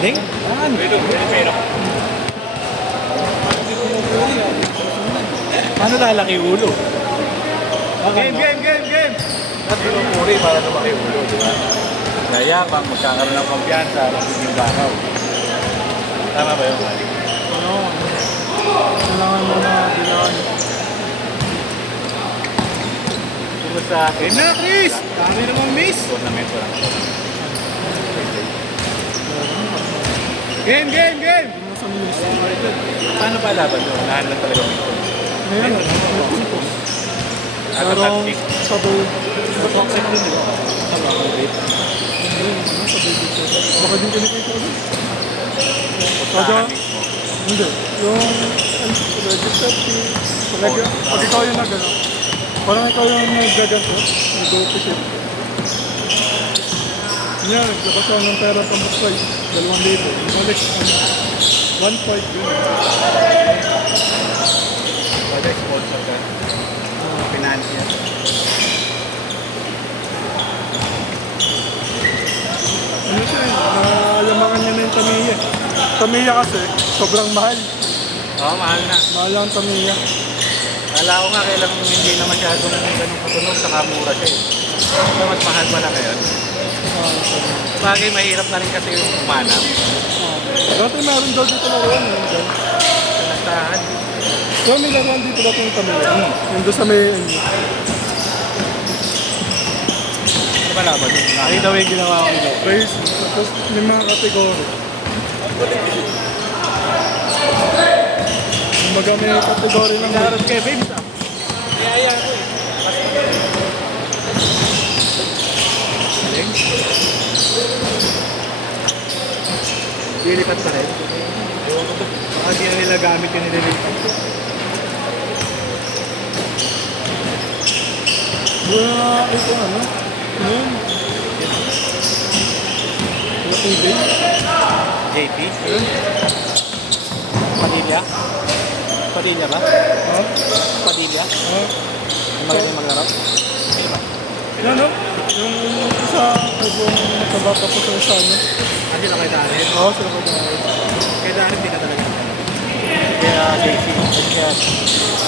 Ding? Pero. Paano lalaki ulo? Game! At pinupuri para lumaki ulo, di ba? Yayabang, magkakaroon ng kumpiyansa, yung bakaw. Tama ba yung mali? Ano? Kailangan mo na bilangan. Kumusta sa akin? Na, Chris! Dami naman miss! Tournament ko lang. Game! Ano sa miss? Paano ba laban doon? Lahat lang talaga may ito. Ngayon, pero sabay, Toxic din, di ba? Ano ang rate? sabay dito. Baka din kinikita ko. Pustahan mismo. Hindi. Yung registered fee, talaga, pag ikaw yung nag-ano, parang ikaw yung nag-gaganto, nag-official. Yan, naglabas ako ng pera pang price, 2,000. Balik, 1.5 yun. Whether sponsor ka, financial. Ano siya eh, nalamangan niya na yung Tamiya. Tamiya kasi, sobrang mahal. Oo, mahal na. Mahal ang Tamiya. Kala ko nga kailang hindi na masyadong ganun katunog, saka mura siya eh. So, mas mahal pa na ngayon. Bagay, mahirap na rin kasi yung umanap. Dati meron daw dito laruan eh. Sa nastahan. So may laruan dito daw yung Tamiya. Yung doon sa may... Ano ba laban yun? Nakita mo yung ginawa ko nila. Race, tapos may mga kategory. Kumbaga may kategory ng... Nagkaroon kay Vince ah. Kaya ko eh. Dilipat pa rin. Baka di na nila gamit yung nililipat ko. Wala ito ano? Ano yun? Wala TV? JP? Ayun? Padilla? Padilla ba? Ha? Padilla? Ha? Ang magaling maglaro? Yan no? Yung isa, yung nakabata po sa isa ano? Kasi na kay Darin. Oo, sila ko dahil. Kay Darin di ka talaga. Kaya JC. Kaya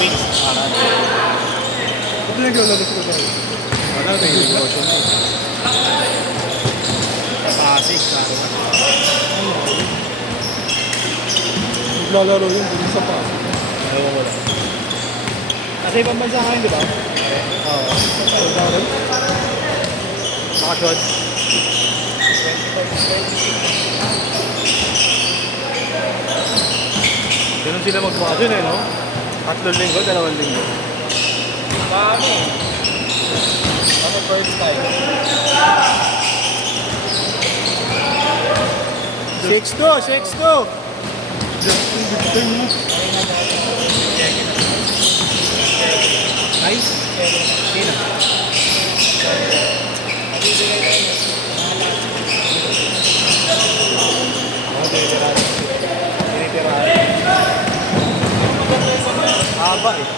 Wings. Ito yung gawala sila dahil. Wala na yung negosyo na eh. Sa Pasig, klaro ka. Naglalaro yun, dun sa Pasig. Ewan ko lang. Kasi ibang bansa kayo, di ba? Oo. So, dahil? Makashot. Ganun sila magpakasyon eh, no? 3 linggo, 2 linggo. Paano? Ano first time? 6-2! Just yung bigtay mo. Nice. Sino? Haba eh.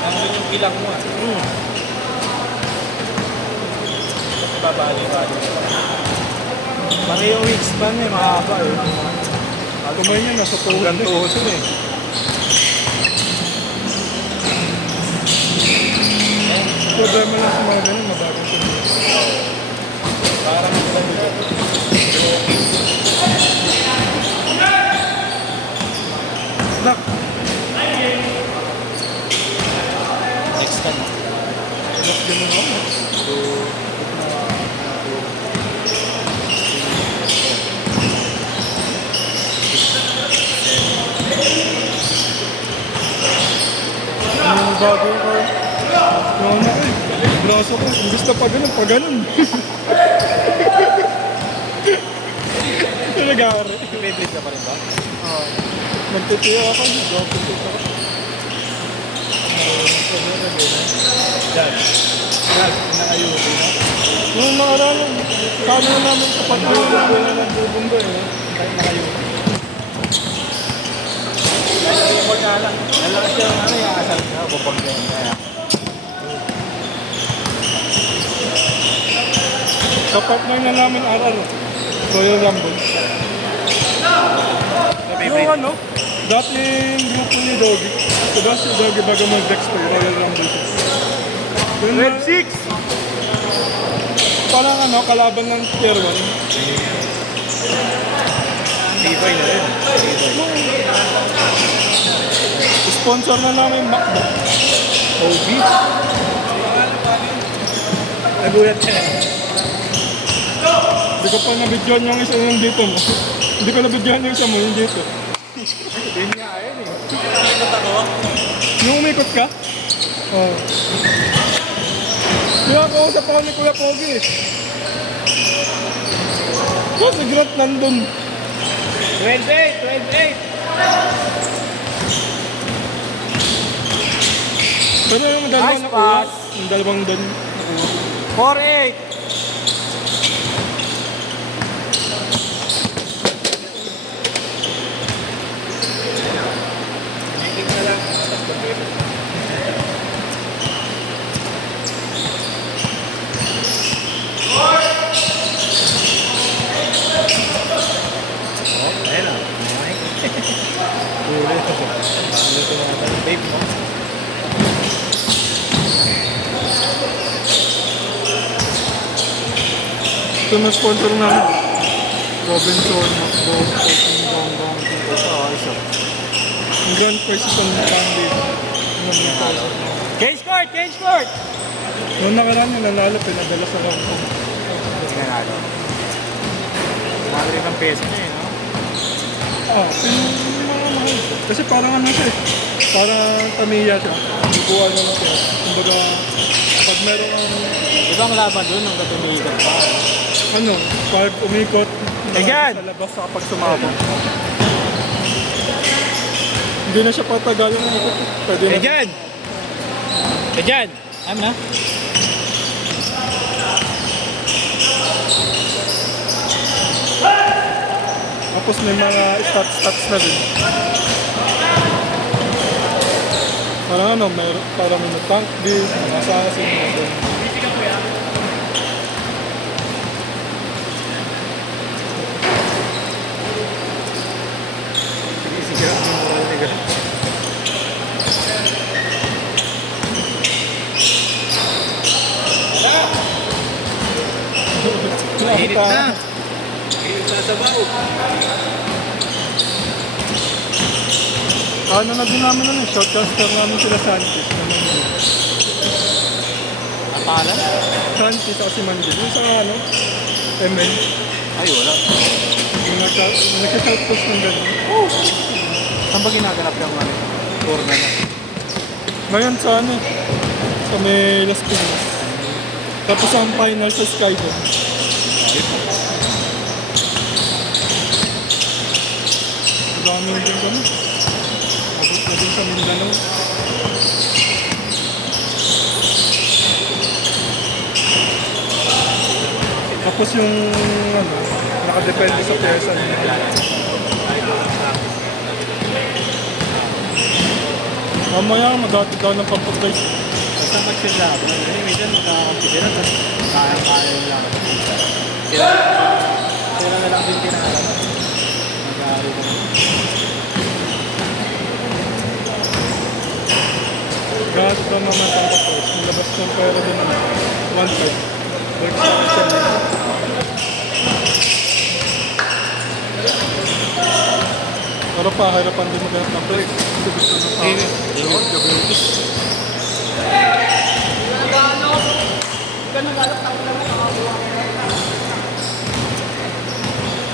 Nandun yung bilang mo ah. Kasi babali-bali. Pareho wingspan eh, mahaba eh. Kamay niya nasa tuhod. Hanggang tuhod yun eh. Problema lang sa mga ganun, mabagal siya. Parang sila dito. Nak! Next time. Nak ganun ako. Yung bago yung car. Yung ano ko eh. Braso ko. Imbis na pa ganun. Nag-aaral. Beyblade ka pa rin ba? Nagtitiyo ako. Nag-titiyo ako. Dad. Dad, nakayubi na. Nung nakaraan, kami na namin kapag ano namin na nagbubunggo eh. Tayo nakayubi. Report nga lang. Lalakas yung ano yung asal ka. Bubog yun. Kaya. Kapartner na namin RR. Royal Rumble. Yung ano, dating grupo ni Doggy. Diba si Doggy bago mag-dex ko yung Royal Rumble. Yung Red 6! parang ano, kalaban ng tier 1. Tibay na rin. Sponsor na namin MacBook. OB. Nagulat siya. Hindi ko pa nabidyoan yung isa yung dito mo. Hindi ko nabidyoan yung isa mo yung dito. Yun nga ayun eh. Nakikot ako. Yung umikot ka? Oo. Kaya ako sa pa ni Kuya Pogi. Oh, si Grant nandun. 28! Pero yung dalawa Nice na kuha, pass. yung dalawang doon. 48! Ayun ah. Babe mo. Ito na sponsor namin. Robinson, MacBook, Open Gong, dito sa Alsa. Yung Grand Prize sa Sunday. Cage court! Noong nakaraan yung nanalo, pinadala sa Hong Kong. Hindi nga nalo. Mahal rin ang peso niya eh, no? Mga mahal. Kasi parang ano siya eh. Parang Tamiya siya. Bubuha niya lang siya. Kumbaga, pag meron ang Ibang laban doon ang katumigan pa. ano, pag umikot, Again! sa labas sa kapag sumabong. Hindi na siya patagal yung umikot. Pwede na. Dyan! Alam na? Tapos may mga stats na din. Parang ano, parang may tank din, mga assassin, mga din. Sige, Init na. Init na sa baw. Ano na din namin ano, shortcaster namin sila Sanchez. Ang pangalan? Sanchez ako si Mandy. Yung sa ano, ML. Ay, wala. Yung nagka-shoutpost ng gano'n. Saan ba ginaganap yung tour na niya? Ngayon sa ano, sa may Las Piñas. Tapos ang final sa Skydome. Dami din kami. Abot na din sa Mindanao. Tapos yung ano, nakadepende sa pyesa niya. Mamaya maghatid daw ng pagpag-guys. Basta mag-sila ako. Minsan makakampi sila. Tapos kaya yung laban. Sila na lang din tinaalam. Mag-aari ko. Gahat daw naman ang pagpag. Nilabas ng pera din naman. 1/3. Works sa isa nila. Pero pahirapan din maghanap ng place. Kasi gusto ng tao. Diabetes.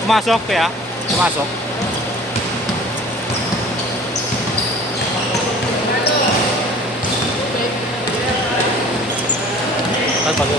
Pumasok kaya? Pumasok? Pagpag.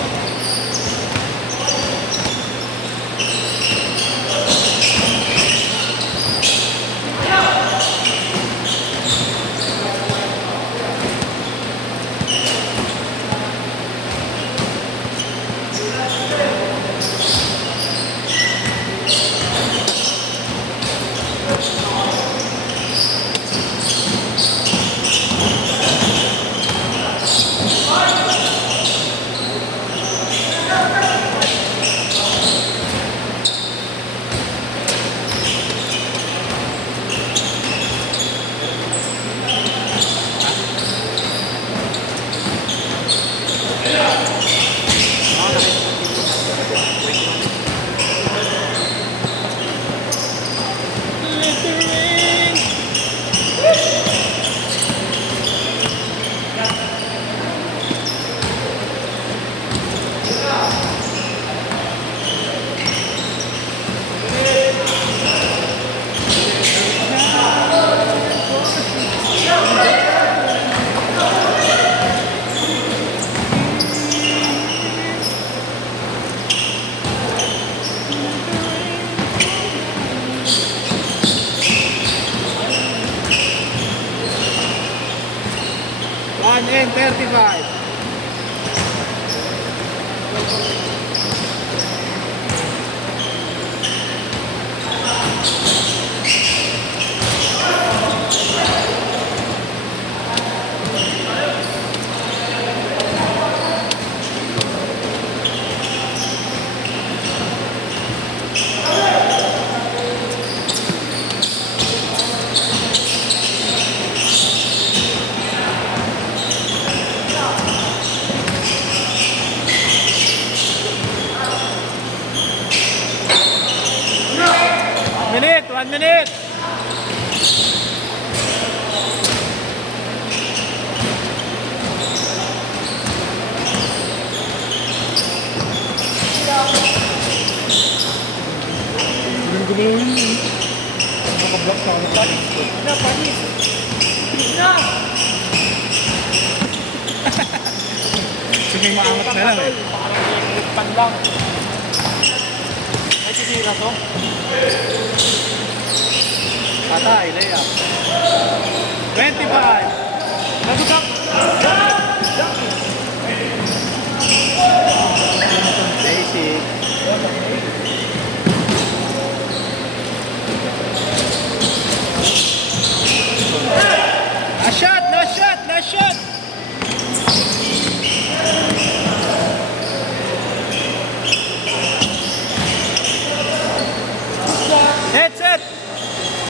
1 and 35. Minute, 1 minute. Gumalaw yun. Naka-block sa ano. Panis. Sige, maangat na lang eh. Pan lang. Ay, sisira to. Patay, layup. 25. Nagusap.